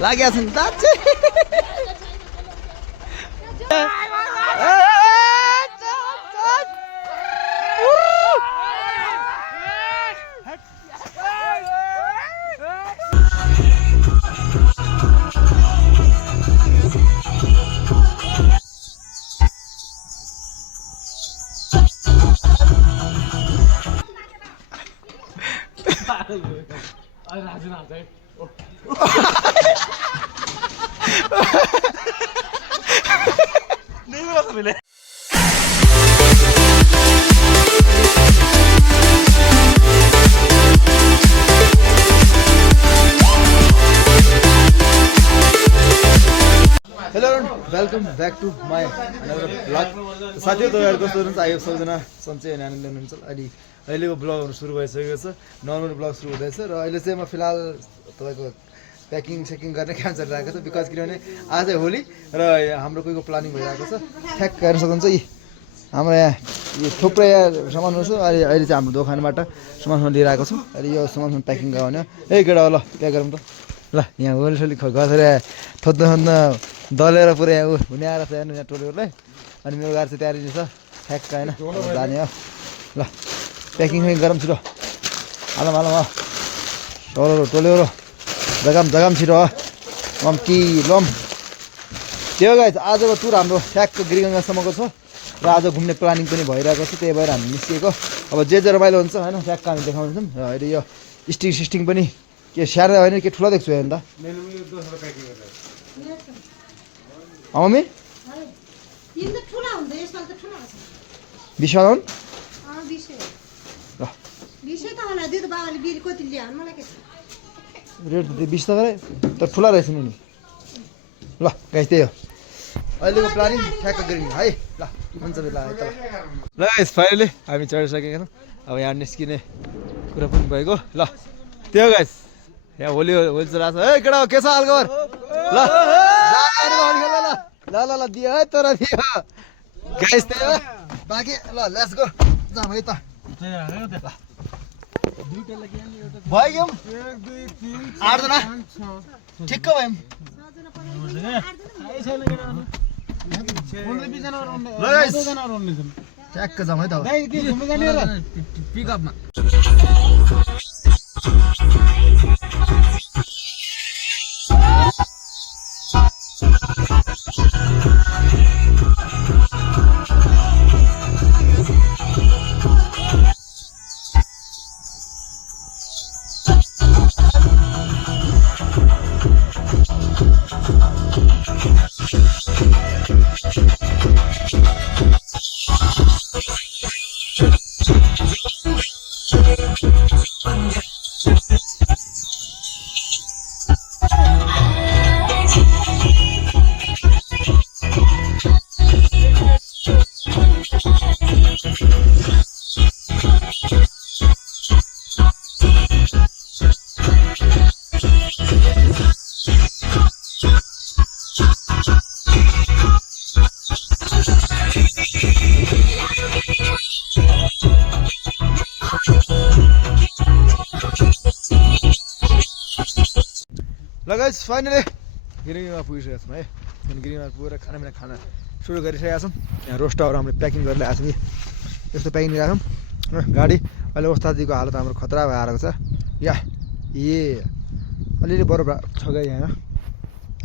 लाग्या छन् दाजु hello welcome back to my another blog साथीहरू तपाईँहरू कस्तो हुनुहुन्छ आयो सबैजना सन्चै अनि आनन्द हुनुहुन्छ अनि अहिलेको ब्लगहरू सुरु भइसकेको छ नर्मल ब्लग सुरु हुँदैछ र अहिले चाहिँ म फिलहाल तपाईँको प्याकिङ सेकिङ गर्ने काम चलिरहेको छ बिकज किनभने आज होली र हाम्रो कोहीको प्लानिङ भइरहेको छ ठ्याक्क हेर्न सक्नुहुन्छ यी हाम्रो यहाँ यो थुप्रै सामानहरू छ अहिले चाहिँ हाम्रो दोकानबाट सामान लिएर आएको छौँ अहिले यो सामान प्याकिङ गराउने ए केटा ल प्याक गरौँ त ल यहाँ होलीसोली गएर थोद्न दलेर पुरै यहाँ हुने आएर छ हेर्नु यहाँ टोलीहरूलाई अनि मेरो गाडी चाहिँ तयारी छ ठ्याक्क होइन जाने हो ल प्याकिङ गरौँ छिटो आलम टोल्यो जगाम छिटो लम कि लम त्यो गाइस आजको टुर हाम्रो ठ्याक्क गिरिगङ्गासम्मको छ र आज घुम्ने प्लानिङ पनि भइरहेको छ त्यही भएर हामी निस्किएको अब जे रमाइलो हुन्छ होइन ठ्याक्क हामी देखाउँछौँ र अहिले यो स्टिङ पनि के सानो होइन के ठुलो देख्छु हेर्नु त मम्मी विश्वास रेट 20 त तर ठुला रहेछ नि ल गाइस त्यही हो अहिलेको प्लानिङ ठ्याक्क गरिदिनु है ल हुन्छ ल गाइस फाइनली हामी चढिसकेका छौँ अब यहाँ निस्किने कुरा पनि भएको ल त्यो गाइस यहाँ होली चलाएको छ है केटा के छ हालखबर ल ल दियो है तर दियो गाइस त्यही हो बाँकी ल लेट्स गो जाम है त भयो 8 जना ठिक्क भयौँ ठ्याक्क जाउँ है त पिकअपमा गाइस फाइनली गिरिङमा पुगिसकेको छौँ है अनि गिरिङमा पुगेर खाना सुरु गरिसकेका छौँ यहाँ रोस्टहरू हामीले प्याकिङ गरेर ल्याएको छौँ यस्तो प्याकिङ ल्याएको छौँ गाडी अहिले ओस्तादीको हालत हाम्रो खतरा भएर आएको छ या अलिअलि बरफ छ गाई यहाँ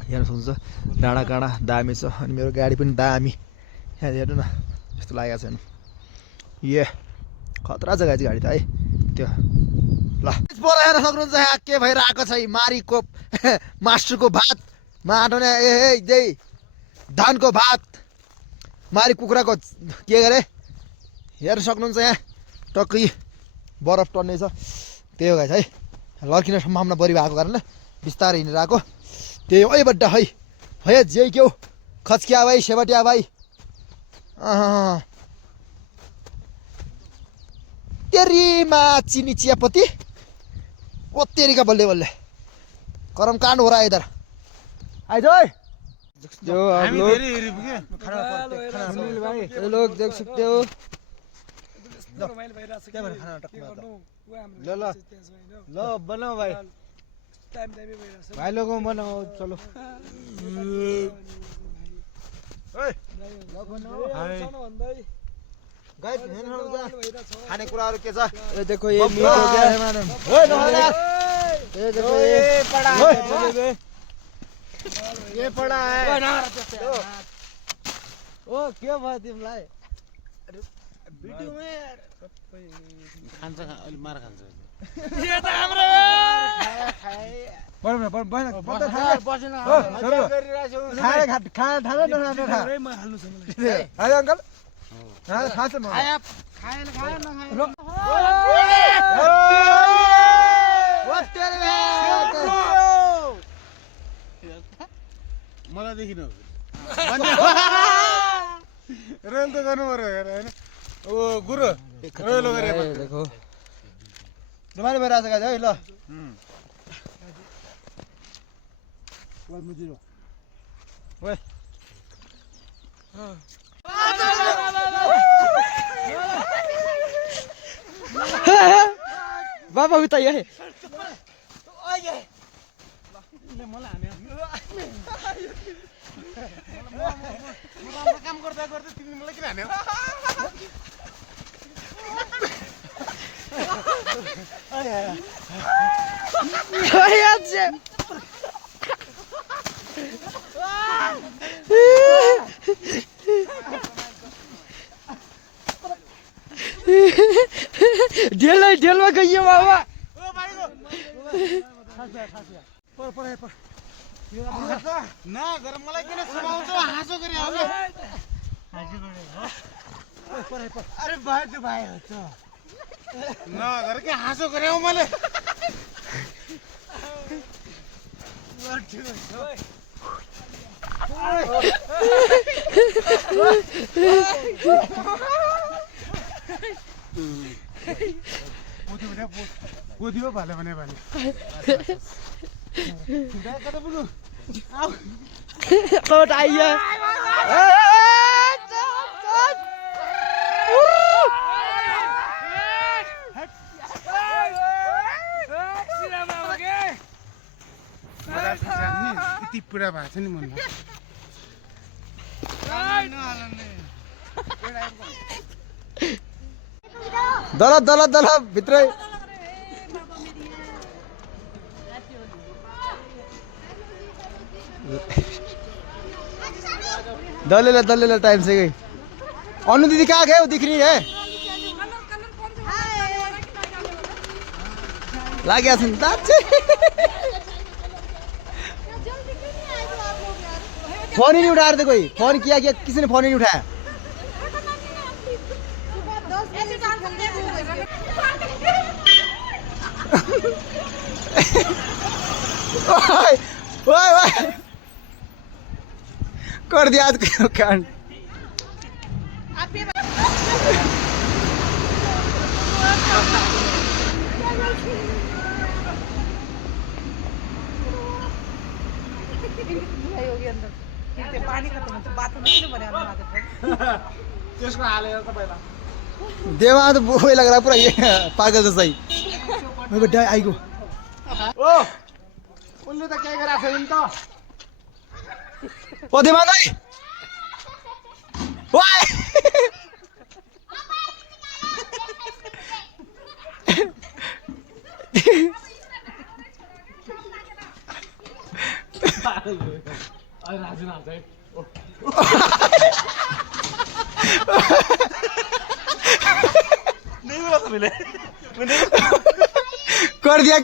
हेर्न सक्नुहुन्छ डाँडा काँडा दामी छ अनि मेरो गाडी पनि दामी यहाँ हेर्नु न यस्तो लागेको छ हेर्नु खतरा छ गाडी त है त्यो ल हेर्न सक्नुहुन्छ यहाँ के भइरहेको छ मारीको मासुको भात माटो जै धानको भात मारी कुखुराको के गरे हेर्न सक्नुहुन्छ यहाँ टक्कै बरफ टर्ने छ त्यही हो गाइस है लड्किने सम्भावना बढी भएको कारणले बिस्तारै हिँडेर आएको त्यही हो बड्डा है भए जे के हो खच्किया भाइ सेवटिया भाइ तेरीमा चीनी चियापत्ती ओ तेरी का बल्ले बल्ले कर्म कांड हो रहा है इधर आइज जो आप लोग देख सकते हो ल बनाओ भाइ भाई लोगों मन चलो खाने कुराहरू के छ ये देखो ये मीट हो गया ये देखो ये पड़ा है ये पड़ा है ओ क्या भयो तिमीलाई भिडियो में खान्छ अलि मार खान्छ ये त हाम्रो बढ्नु बढ्नु पत्ता बसेन खाए खाए थाले न खा म हाल्नु छ मलाई आयो अंकल हां खाछ म खाए नखाए मलाई देखिनु रेल त गर्नु पर्यो हेर हैन ओ गुरु रेल गरे देखो जमाने भएर आछ गाइस है ल ओए बाबा उता है काम गर्दा गर्दा तिमी मलाई किन हान्यौ डेलमा गइयो बाबा ना गर मलाई किन सुनाउँछौ हाँसो गरे आउने अरे भाइ त्यो भाइ हो त ना गर के हाँसो गरे हौ मैले पोदियो भाले भने भाले कोट आइयो यति पुरा भएको छ नि मनमा दल भित्रै दलेला टाइम से गई अनु दीदी कहाँ गए वो दिख रही है ला गया सुनता फोन ही नहीं उठा रहे थे कोई फोन किया किसी ने फोन ही नहीं उठाया ओए कर दिया आज कांड देवा तो वही लग रहा है पूरा ये पागल जैसा ही मैं बड्डा आई को ओ उल्लू तो क्या करा फिल्म तो ओ देवा नहीं ओए नहीं बोला था मैंने कर दिया